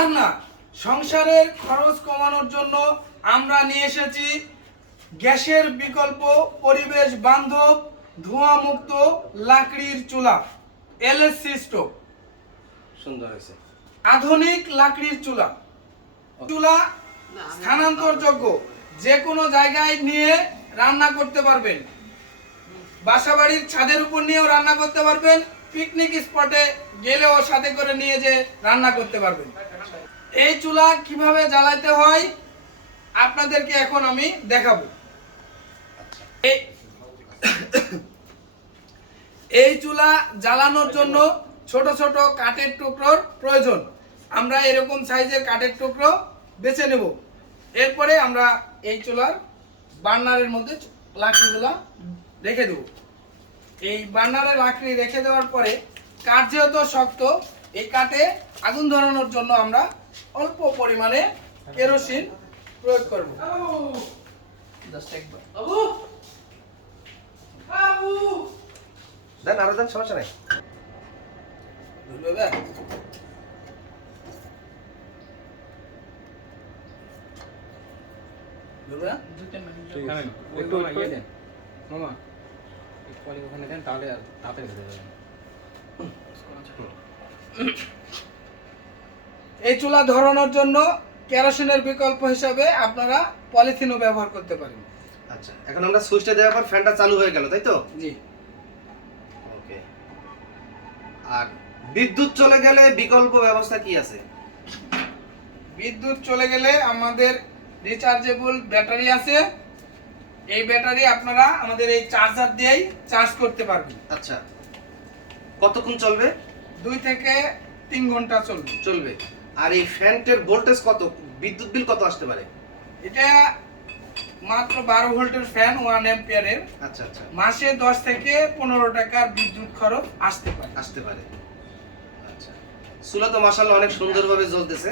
আর না সংসারের খরচ কমানোর জন্য আমরা নিয়ে এসেছি গ্যাসের বিকল্প পরিবেশ বান্ধব ধোঁয়া মুক্ত লাকড়ির চুলা এলএসসি স্টোভ। সুন্দর হয়েছে। আধুনিক লাকড়ির চুলা। চুলা স্থানান্তরযোগ্য যে কোনো জায়গায় নিয়ে রান্না করতে পারবেন। বাসাবাড়ির ছাদের উপর নিয়েও রান্না করতে পারবেন। পিকনিক স্পটে গেলেও সাথে করে নিয়ে যে রান্না করতে পারবেন। এই চুলা কীভাবে জ্বালাতে হয়, আপনাদেরকে এখন আমি দেখাবো। এই- এই চুলা জ্বালানোর জন্য ছোট ছোট কাঠের টুকরোর প্রয়োজন। আমরা এরকম সাইজের কাঠের টুকরো বেছে নেব। এরপরে আমরা এই চুলার বার্নারের মধ্যে লাকড়িগুলা রেখে দেব। এই বার্নারে লাকড়ি রেখে দেওয়ার পরে কাঠ যেহেতু শক্ত এই কাঠে আগুন ধরানোর জন্য আমরা অল্প পরিমাণে কেরোসিন প্রয়োগ করব। জাস্ট একবার। দেন আরও দেন সমস্যা নাই। বুঝলো না? বুঝলো না? একটু দেন মামা একটু পানি ওখানে দেন তাহলে তাড়াতাড়ি হয়ে যাবে। এই চুলা ধরানোর জন্য কেরোসিনের বিকল্প হিসাবে আপনারা পলিথিনও ব্যবহার করতে পারেন। আচ্ছা এখন আমরা সুইচটা দেওয়ার পর ফ্যানটা চালু হয়ে গেল তাই তো? জি। ওকে। আর বিদ্যুৎ চলে গেলে বিকল্প ব্যবস্থা কি আছে? বিদ্যুৎ চলে গেলে আমাদের রিচার্জেবল ব্যাটারি আছে। এই ব্যাটারি আপনারা আমাদের এই চার্জার দিয়েই চার্জ করতে পারবেন। আচ্ছা। কতক্ষণ চলবে? দুই থেকে তিন ঘণ্টা চলবে। চলবে। আর এই ফ্যানটার ভোল্টেজ কত? বিদ্যুৎ বিল কত আসতে পারে? এটা মাত্র বারো ভোল্টের ফ্যান ওয়ান এম্পিয়ারের আচ্ছা আচ্ছা। মাসে দশ থেকে পনেরো টাকার বিদ্যুৎ খরচ আসতে পারে। আসতে পারে। আচ্ছা। চুলা তো মাসাল্লাহ অনেক সুন্দরভাবে জ্বলতেছে।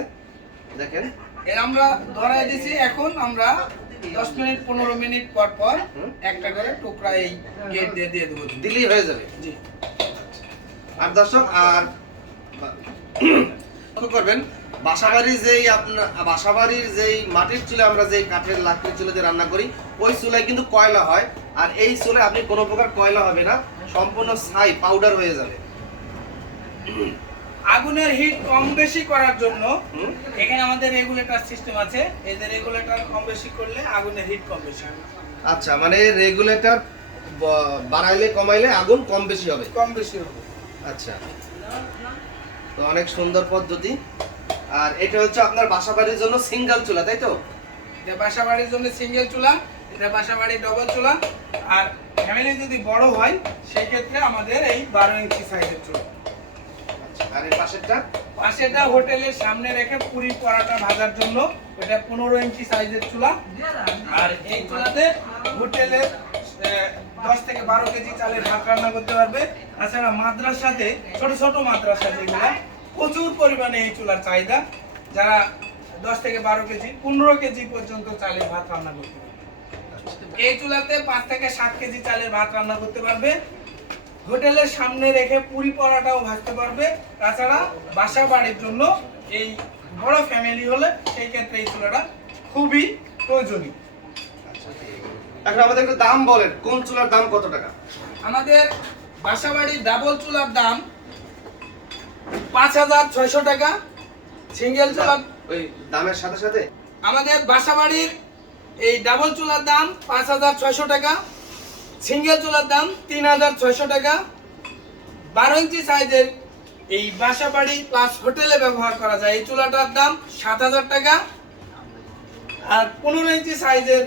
দেখেন। আমরা ধরাই দিছি এখন আমরা দশ মিনিট পনেরো মিনিট পর পর একটা করে টুকরা এই গেট দিয়ে দিয়ে দেবো। দিলেই হয়ে যাবে? জি। আর দর্শক আর করবেন বাসাবাড়ির যেই আপনার বাসাবাড়ির যেই মাটির চুলে আমরা যেই কাঠের লাকড়ির চুলাতে রান্না করি ওই চুলায় কিন্তু কয়লা হয়। আর এই চুলায় আপনি কোনো প্রকার কয়লা হবে না সম্পূর্ণ ছাই পাউডার হয়ে যাবে। আগুনের হিট কম বেশি করার জন্য এখানে আমাদের রেগুলেটর সিস্টেম আছে। এই যে রেগুলেটর কম বেশি করলে আগুনের হিট কম বেশি হবে। আচ্ছা মানে রেগুলেটর বাড়াইলে কমাইলে আগুন কম বেশি হবে? কম বেশি হবে। আচ্ছা। তো অনেক সুন্দর পদ্ধতি। আর এটা হচ্ছে আপনার বাসাবাড়ির জন্য সিঙ্গেল চুলা তাই তো? এটা বাসা বাড়ির জন্য সিঙ্গেল চুলা এটা বাসা বাড়ির ডবল চুলা। আর ফ্যামিলি যদি বড় হয় সেই ক্ষেত্রে আমাদের এই বারো ইঞ্চি সাইজের চুলা। আর এই ছোট ছোট মাদ্রাসা যেগুলো, প্রচুর পরিমাণে এই চুলার চাহিদা। যারা দশ থেকে বারো কেজি, পনেরো কেজি পর্যন্ত চালের ভাত রান্না করতে পারবে। এই চুলাতে পাঁচ থেকে সাত কেজি চালের ভাত রান্না করতে পারবে। হোটেলের সামনে রেখে পুরি পরাটাও ভাজতে পারবে। তাছাড়া বাসা বাড়ির জন্য এই বড় ফ্যামিলি হলে সেই ক্ষেত্রে এই চুলাটা খুবই প্রয়োজনীয়। এখন আমাদের একটু দাম বলেন কোন চুলার দাম কত টাকা? আমাদের বাসা বাড়ির ডাবল চুলার দাম পাঁচ হাজার ছয়শো টাকা। সিঙ্গেল চুলার ওই দামের সাথে সাথে? আমাদের বাসা বাড়ির এই ডাবল চুলার দাম পাঁচ হাজার ছয়শো টাকা। সিঙ্গেল চুলার দাম তিন হাজার ছয়শো টাকা। বারো ইঞ্চি সাইজের এই বাসা বাড়ি প্লাস হোটেলে ব্যবহার করা যায়। এই চুলাটার দাম সাত হাজার টাকা। আর পনেরো ইঞ্চি সাইজের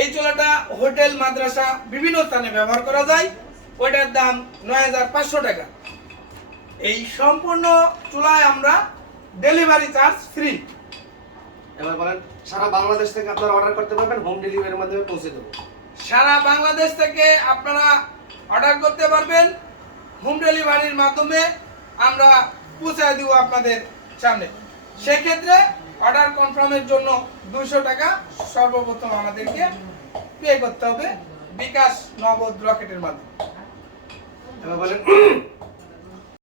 এই চুলাটা হোটেল, মাদ্রাসা বিভিন্ন স্থানে ব্যবহার করা যায়। ওইটার দাম নয় হাজার পাঁচশো টাকা। এই সম্পূর্ণ চুলায় আমরা ডেলিভারি চার্জ ফ্রি এবার বলেন, সারা বাংলাদেশ থেকে আপনারা অর্ডার করতে পারবেন হোম ডেলিভারির মাধ্যমে পৌঁছে দেবো। সারা বাংলাদেশ থেকে আপনারা অর্ডার করতে পারবেন। হোম ডেলিভারির মাধ্যমে আমরা পৌঁছায় দিব আপনাদের সামনে। সেক্ষেত্রে অর্ডার কনফার্মের জন্য দুশো টাকা সর্বপ্রথম আমাদেরকে পে করতে হবে বিকাশ নগদ রকেটের মাধ্যমে। বলেন।